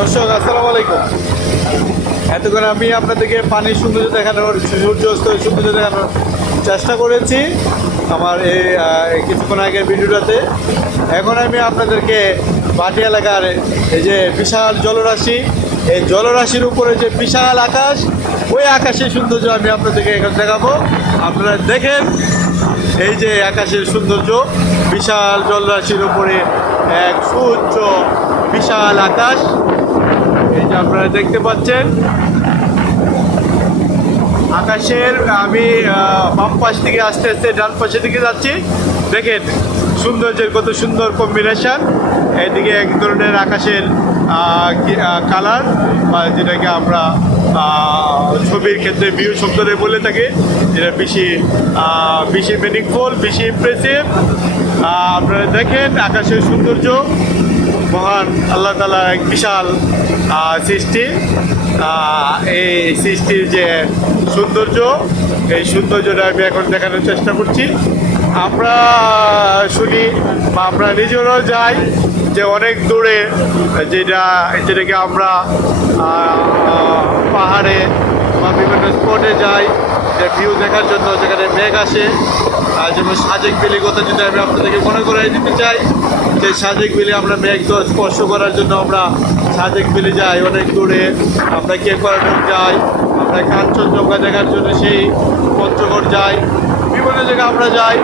দর্শক আসসালামু আলাইকুম। এতক্ষণ আমি আপনাদেরকে পানির সৌন্দর্য দেখানোর, সূর্যাস্ত সৌন্দর্য দেখানোর চেষ্টা করেছি আমার এই কিছুক্ষণ আগের ভিডিওটাতে। এখন আমি আপনাদেরকে বাটি এলাকার এই যে বিশাল জলরাশি, এই জলরাশির উপরে যে বিশাল আকাশ, ওই আকাশের সৌন্দর্য আমি আপনাদেরকে এখন দেখাবো। আপনারা দেখেন এই যে আকাশের সৌন্দর্য, বিশাল জলরাশির উপরে এক সুউচ্চ বিশাল আকাশ, এই যে আপনারা দেখতে পাচ্ছেন। আকাশের আমি বাম পাশ থেকে আস্তে আস্তে ডান পাশের দিকে যাচ্ছি। দেখেন সৌন্দর্যের কত সুন্দর কম্বিনেশন। এদিকে এক ধরনের আকাশের কালার, বা যেটাকে আমরা ছবির ক্ষেত্রে ভিউ শব্দে বলে থাকি, যেটা বেশি মিনিংফুল, বেশি ইমপ্রেসিভ। আপনারা দেখেন আকাশের সৌন্দর্য, মহান আল্লাহ তাআলা এক বিশাল সৃষ্টি। এই সৃষ্টির যে সৌন্দর্য, এই সৌন্দর্যটা আমি এখন দেখানোর চেষ্টা করছি। আমরা শুনি বা আমরা নিজেরাও যাই যে অনেক দূরে, যেটাকে আমরা পাহাড়ে বা বিভিন্ন স্পটে যাই যে ভিউ দেখার জন্য, যেখানে মেঘ আসে। যেমন সাজেক ভ্যালির কথা যদি আমি আপনাদেরকে মনে করাই দিতে চাই, যে সাজেক ভ্যালি আমরা মেঘ স্পর্শ করার জন্য আমরা সাজেক ভ্যালি যাই অনেক দূরে। আমরা কেওক্রাডাম যাই, আমরা কাঞ্চনজঙ্ঘা দেখার জন্য সেই পঞ্চগড় যাই, বিভিন্ন জায়গায় আমরা যাই।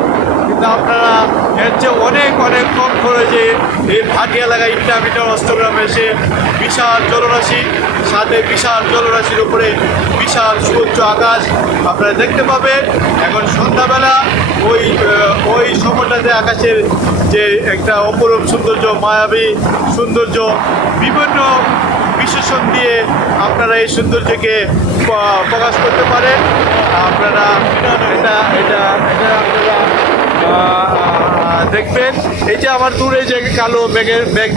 কিন্তু আপনারা এর চেয়ে অনেক অনেক কম খরচে এই ভাটি এলাকায় ইট্টাভিটা অষ্টগ্রামে এসে বিশাল জলরাশি, সাথে বিশাল জলরাশির উপরে বিশাল সুউচ্চ আকাশ আপনারা দেখতে পাবেন। এখন সন্ধ্যাবেলা ওই সময়টাতে আকাশের যে একটা অপরূপ সৌন্দর্য, মায়াবী সৌন্দর্য, বিভিন্ন বিশেষণ দিয়ে আপনারা এই সৌন্দর্যকে প্রকাশ করতে পারেন। আপনারা এটা আপনারা দেখবেন। এই যে আমার দূরে যে কালো মেঘ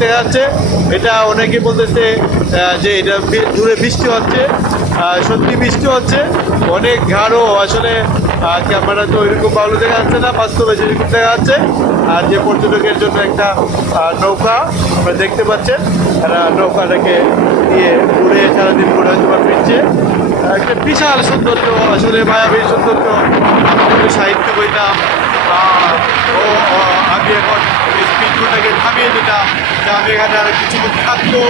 দেখা যাচ্ছে, এটা অনেকে বলতেছে যে এটা দূরে বৃষ্টি হচ্ছে। সত্যি বৃষ্টি হচ্ছে, অনেক গাঢ়। আসলে ক্যামেরা তো ওইরকম ভালো দেখা যাচ্ছে না, বাস্তবে যেরকম দেখা যাচ্ছে। আর যে পর্যটকের জন্য একটা নৌকা আপনারা দেখতে পাচ্ছেন, তারা নৌকাটাকে নিয়ে ঘুরে সারাদিন ঘুরে হয়তো ফিরছে। একটা বিশাল সৌন্দর্য, আসলে মায়াবী সৌন্দর্য। সাহিত্য বইতাম আমি এখন স্পিডটাকে থামিয়ে দিতাম, যে আমি এখানে আরও কিছুক্ষণ থাকবো,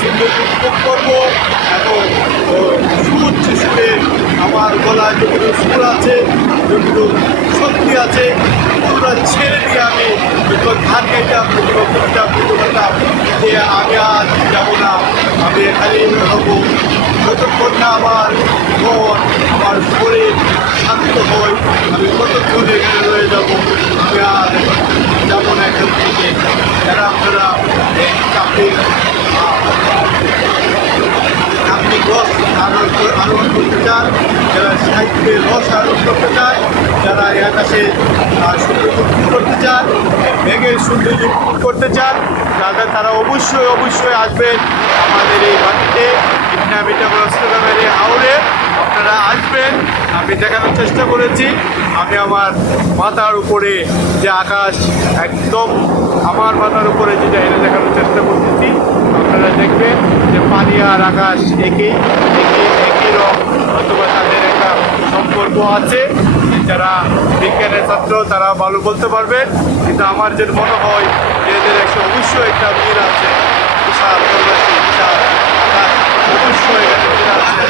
সৌন্দর্য উপভোগ করবো। এবং সুউচ্চ সুরে আমার গলায় যতটুকু সুর আছে, যতটুকু শক্তি আছে, পুরোটা ছেড়ে দিয়ে আমি যখন ধান গাইতাম, কবিতা বলতে পারতাম যে আমি আজ যাবো না, আমি এখানেই হবো। যতক্ষণ না আমার মন, আমার শরীর শান্ত হয়, আমি কতক্ষণ এখানে রয়ে যাবো। আমি আর যাবো না এখান থেকে। যারা আপনারা এই চাকরির রস আরোহণ করতে চান, যারা সাহিত্যের রস আরোহণ করতে চান, যারা এই আকাশে সৌন্দর্য উপভোগ করতে চান, মেঘের সৌন্দর্য উপভোগ করতে চান, তারা অবশ্যই আসবেন আমাদের এই মাটিতে, ইট্টাভিটা অষ্টগ্রামের এই হাওড়ে। আপনারা আসবেন, আমি দেখানোর চেষ্টা করেছি। আমি আমার মাথার উপরে যে আকাশ, একদম আমার মাথার উপরে যেটা এনে দেখানোর চেষ্টা করতেছি। আপনারা দেখবেন যে পানি আর আকাশ একই রং, অথবা তাদের একটা সম্পর্ক আছে। যারা বিজ্ঞানের ছাত্র তারা ভালো বলতে পারবেন, কিন্তু আমার যে মনে হয় যে এদের অবশ্যই একটা মিল আছে। বিশাল জলরাশি, বিশাল আকাশ, অবশ্যই একটা মিল আছে।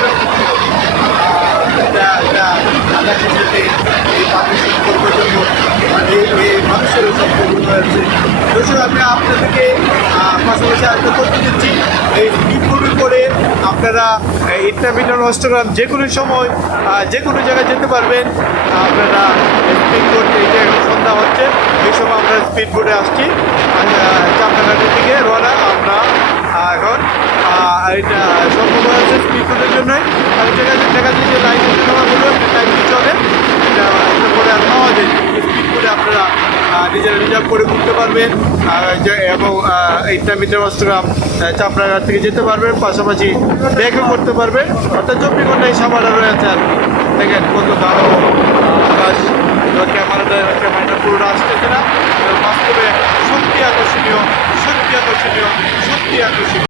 আকাশের সাথে এই পাখির সম্পর্ক জন্য এই মানুষেরও সম্পর্ক রয়েছে। দর্শক, আমি আপনাদেরকে পাশাপাশি আরেকটা করতে দিচ্ছি, এই স্পিডবোটে করে আপনারা ইট্টাভিটা অষ্টগ্রাম যে কোনো সময় যে কোনো জায়গায় যেতে পারবেন। আপনারা স্পিডবোট, এই যে এখন সন্ধ্যা হচ্ছে, এই সময় আমরা স্পিডবোটে আসছি চামড়াঘাটের দিকে রওনা। আমরা এখন এটা সম্ভব হয়েছে স্পিডবোটের জন্যই। আর যেখানে দেখা যায় যে লাইন নেওয়াগুলো লাইন চলে, এটা করে আর পাওয়া যায়। স্পিডবোটে আপনারা নিজেরা রিজার্ভ করে ঘুরতে পারবেন, এবং ইট্টাভিটা অষ্টগ্রাম চামড়াঘাট থেকে যেতে পারবেন, পাশাপাশি ব্যাগও করতে পারবেন। অর্থাৎ 24 ঘন্টায় সামারা রয়েছে। আর দেখেন কত গাঢ় আকাশ, ক্যামেরাটা পুরোটা আসতেছে না, বাস্তবে সত্যি আকর্ষণীয়।